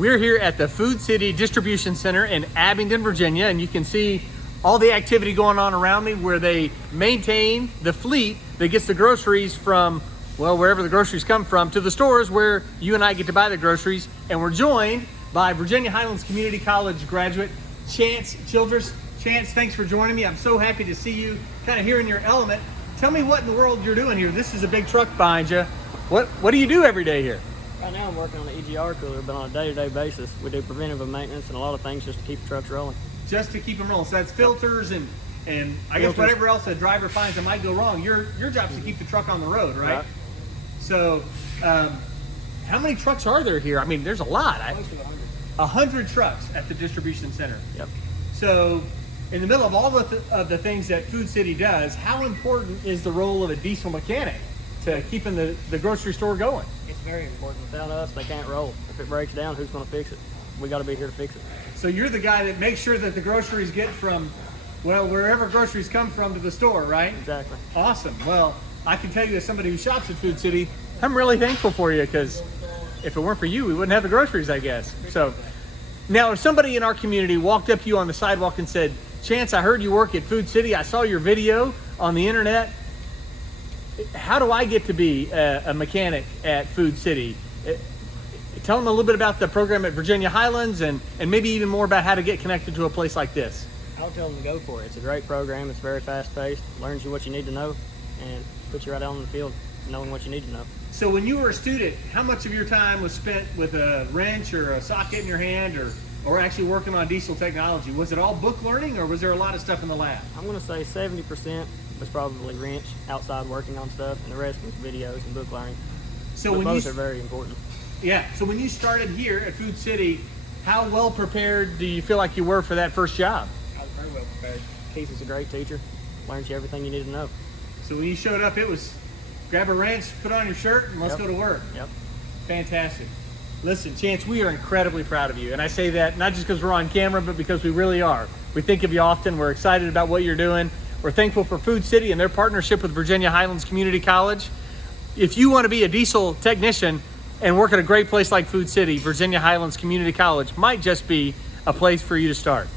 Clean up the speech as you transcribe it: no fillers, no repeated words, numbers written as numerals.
We're here at the Food City Distribution Center in Abingdon, Virginia, and you can see all the activity going on around me where they maintain the fleet that gets the groceries from, well, wherever the groceries come from, to the stores where you and I get to buy the groceries. And we're joined by Virginia Highlands Community College graduate, Chance Childress. Chance, thanks for joining me. I'm so happy to see you kind of here in your element. Tell me what in the world you're doing here. This is a big truck behind you. What do you do every day here? Right now I'm working on the EGR cooler, but on a day-to-day basis, we do preventive maintenance and a lot of things just to keep the trucks rolling. Just to keep them rolling. So that's filters and I guess whatever else a driver finds that might go wrong. Your job is to keep the truck on the road, right? So how many trucks are there here? I mean, there's a lot. Close to 100. 100 trucks at the distribution center. Yep. So in the middle of all of the things that Food City does, how important is the role of a diesel mechanic to keeping the grocery store going? It's very important. Without us, they can't roll. If it breaks down, who's going to fix it? We got to be here to fix it. So you're the guy that makes sure that the groceries get from, well, wherever groceries come from to the store, right? Exactly. Awesome. Well, I can tell you as somebody who shops at Food City, I'm really thankful for you, because if it weren't for you, we wouldn't have the groceries, I guess. So now if somebody in our community walked up to you on the sidewalk and said, Chance, I heard you work at Food City. I saw your video on the internet. How do I get to be a mechanic at Food City? Tell them a little bit about the program at Virginia Highlands and maybe even more about how to get connected to a place like this. I'll tell them to go for it. It's a great program. It's very fast-paced. Learns you what you need to know and puts you right out in the field knowing what you need to know. So when you were a student, how much of your time was spent with a wrench or a socket in your hand or actually working on diesel technology? Was it all book learning or was there a lot of stuff in the lab? I'm going to say 70% was probably wrench, outside working on stuff, and the rest was videos and book learning. So but both are very important. Yeah, so when you started here at Food City, how well prepared do you feel like you were for that first job? I was very well prepared. Keith is a great teacher. Learns you everything you need to know. So when you showed up, it was grab a wrench, put on your shirt, and let's go to work. Yep. Fantastic. Listen, Chance, we are incredibly proud of you. And I say that not just because we're on camera, but because we really are. We think of you often. We're excited about what you're doing. We're thankful for Food City and their partnership with Virginia Highlands Community College. If you want to be a diesel technician and work at a great place like Food City, Virginia Highlands Community College might just be a place for you to start.